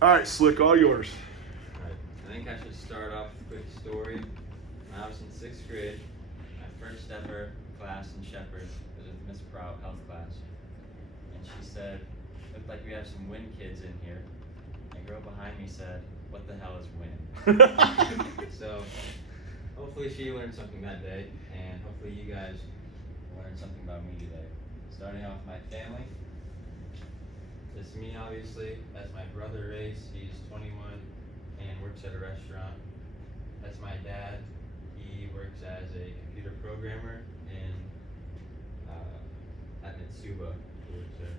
All right, Slick, all yours. Alright, I think I should start off with a quick story. When I was in 6th grade, my first ever class in Shepherd was with Miss Prout, health class. And she said, looked like we have some WIN kids in here. And a girl behind me said, what the hell is WIN? So, hopefully she learned something that day, and hopefully you guys learned something about me today. Starting off with my family. This is me, obviously. That's my brother, Race. He's 21 and works at a restaurant. That's my dad. He works as a computer programmer at Mitsuba. He works there.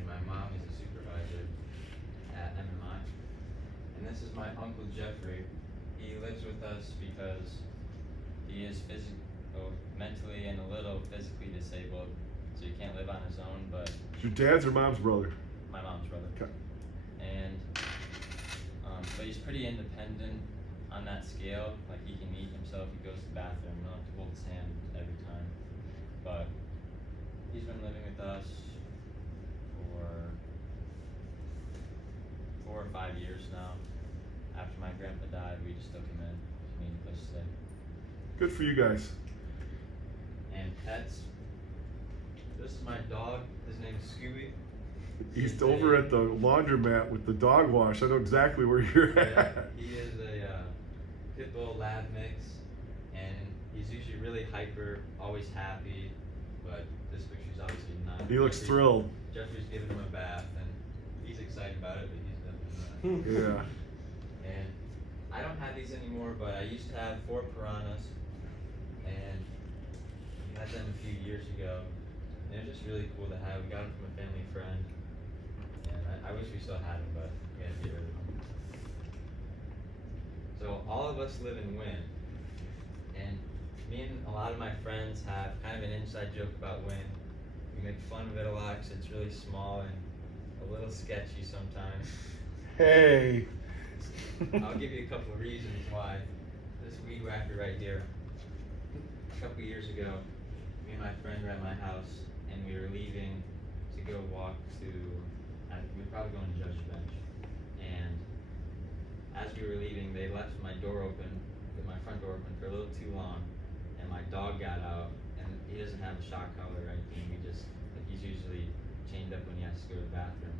And my mom is a supervisor at MMI. And this is my uncle Jeffrey. He lives with us because he is mentally and a little physically disabled, so he can't live on his own. But Your dad's or mom's brother? My mom's brother. Okay. And but he's pretty independent on that scale. Like, he can eat himself. He goes to the bathroom. You don't have to hold his hand every time. But he's been living with us for 4 or 5 years now. After my grandpa died, we just took him in. We need a place to stay. Good for you guys. And pets. This is my dog. His name is Scooby. He's over at the laundromat with the dog wash. I know exactly where you're at. Yeah, he is a pit bull lab mix, and he's usually really hyper, always happy. But this picture's obviously not. He looks thrilled. Jeffrey's giving him a bath, and he's excited about it, but he's definitely not. Yeah. And I don't have these anymore, but I used to have 4 piranhas, and we had them a few years ago. And they're just really cool to have. We got them from a family friend, and I wish we still had them, but we had to get rid of them. So all of us live in Wynn, and me and a lot of my friends have kind of an inside joke about Wynn. We make fun of it a lot because it's really small and a little sketchy sometimes. Hey. I'll give you a couple of reasons why. This weed whacker right here. A couple of years ago, me and my friend were at my house, and we were leaving to go walk to, we were probably going to Judge Bench. And as we were leaving, they left my door open, my front door open for a little too long, and my dog got out, and he doesn't have a shock collar or anything. He's usually chained up when he has to go to the bathroom.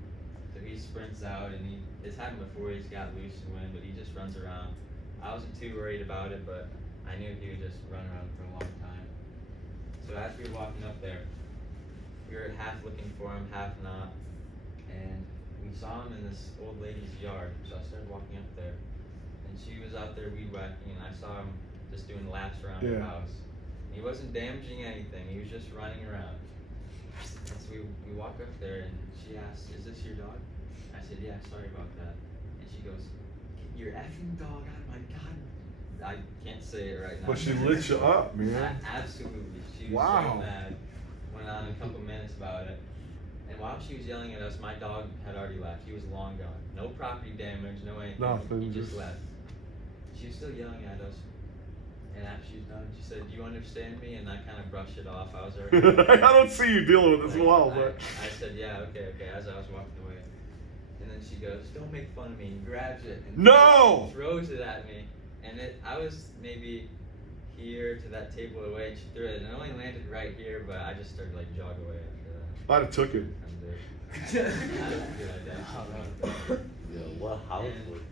So he sprints out, and it's happened before. He's got loose and wind, but he just runs around. I wasn't too worried about it, but I knew he would just run around for a long time. So as we were walking up there, we were half looking for him, half not, and we saw him in this old lady's yard. So I started walking up there, and she was out there weed whacking, and I saw him just doing laps around her house. And he wasn't damaging anything. He was just running around. And so we walk up there, and she asks, "Is this your dog?" I said, "Yeah, sorry about that." And she goes, "Get your effing dog out of my god." I can't say it right now. But she lit you up, man. Absolutely. She was so mad. Went on a couple minutes about it. And while she was yelling at us, my dog had already left. He was long gone. No property damage, no anything. Nothing. He just left. She was still yelling at us. And after she was done, she said, "Do you understand me?" And I kind of brushed it off. I was already. I don't see you dealing with this well, but. I said, "Yeah, okay," as I was walking away. And then she goes, "Don't make fun of me," and grabs it and throws it at me. And I was maybe here to that table away, and she threw it, and it only landed right here, but I just started like jog away after that. I'd have took it. Yeah, what house was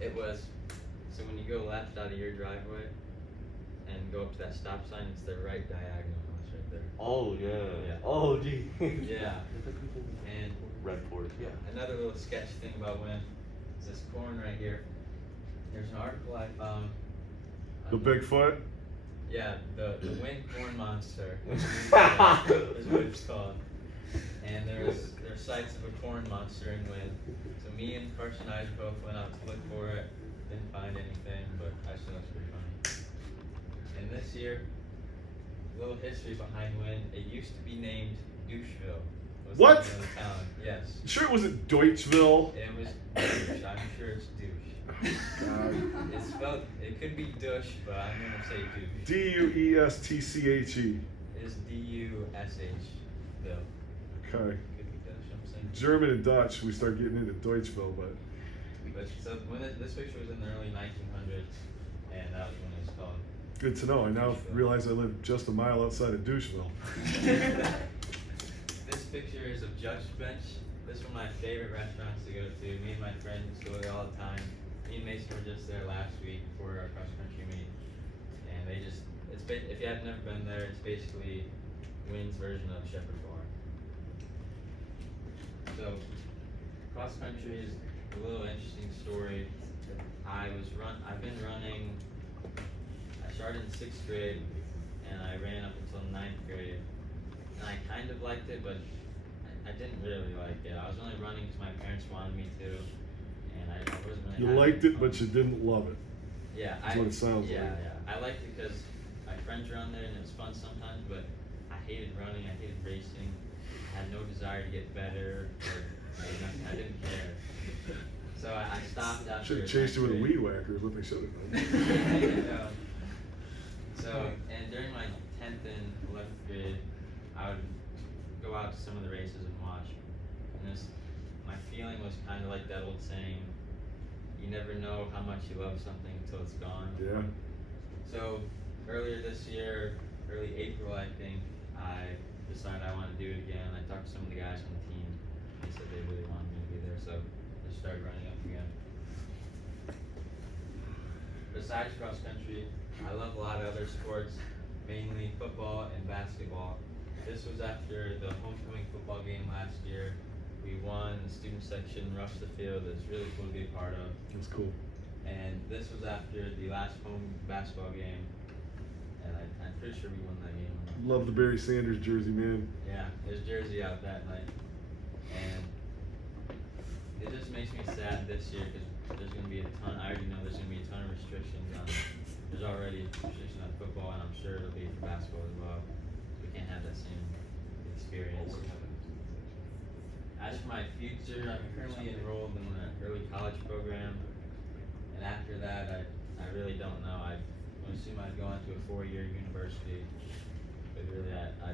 it? It was, so when you go left out of your driveway and go up to that stop sign, it's the right diagonal. It's right there. Oh, yeah. Yeah. Oh, gee. Yeah. And Redport. Yeah. another little sketch thing about Wynn is this corn right here. There's an article I found. The Bigfoot? Yeah, the Wynn corn monster is what it's called. And there's sights of a corn monster in Wynn. So me and Carson and I both went out to look for it. Didn't find anything, but I just thought it was pretty funny. And this year, a little history behind Wynn. It used to be named Doucheville. What? Town. Yes. Sure, it wasn't Deutschville. It was douche. I'm sure it's douche. It's spelled, it could be douche, but I'm gonna say douche. D-U-E-S-T-C-H-E. It's D-U-S-H, Bill. Okay. Could be douche, I'm saying German and Dutch, we start getting into Deutschville, but But so this picture was in the early 1900s, and that was when it was called. good to know. I now realize I live just a mile outside of Doucheville. This picture is of Judge Bench. This is one of my favorite restaurants to go to. Me and my friends go there all the time. Me and Mason were just there last week for our cross country meet, and if you have never been there, it's basically Wynn's version of Shepherd Bar. So, cross country is a little interesting story. I've been running. I started in 6th grade, and I ran up until 9th grade, and I kind of liked it, but I didn't really like it. I was only running because my parents wanted me to, and I wasn't really. You having liked it, fun. but you didn't love it. Yeah, That's what it sounds like. Yeah, I liked it because my friends were on there and it was fun sometimes, but I hated running, I hated racing, I had no desire to get better, or I didn't care. So I stopped after. Should have chased you with a weed whacker, is what they should have done. Yeah. So, and during my 10th and 11th grade, I would go out to some of the races and watch. And my feeling was kind of like that old saying, you never know how much you love something until it's gone. Yeah. So earlier this year, early April, I think, I decided I wanted to do it again. I talked to some of the guys on the team. They said they really wanted me to be there, so I started running up again. Besides cross country, I love a lot of other sports, mainly football and basketball. This was after the homecoming football game last year. We won, the student section rushed the field. It's really cool to be a part of. That's cool. And this was after the last home basketball game, and I'm pretty sure we won that game. Love the Barry Sanders jersey, man. Yeah, there's jersey out that night, and it just makes me sad this year because there's going to be a ton. I already know there's going to be a ton of restrictions on. There's already restrictions on football, and I'm sure it'll be for basketball as well. We can't have that same experience. As for my future, I'm currently enrolled in an early college program, and after that, I really don't know. I would assume I'd go into a 4-year university, but really, I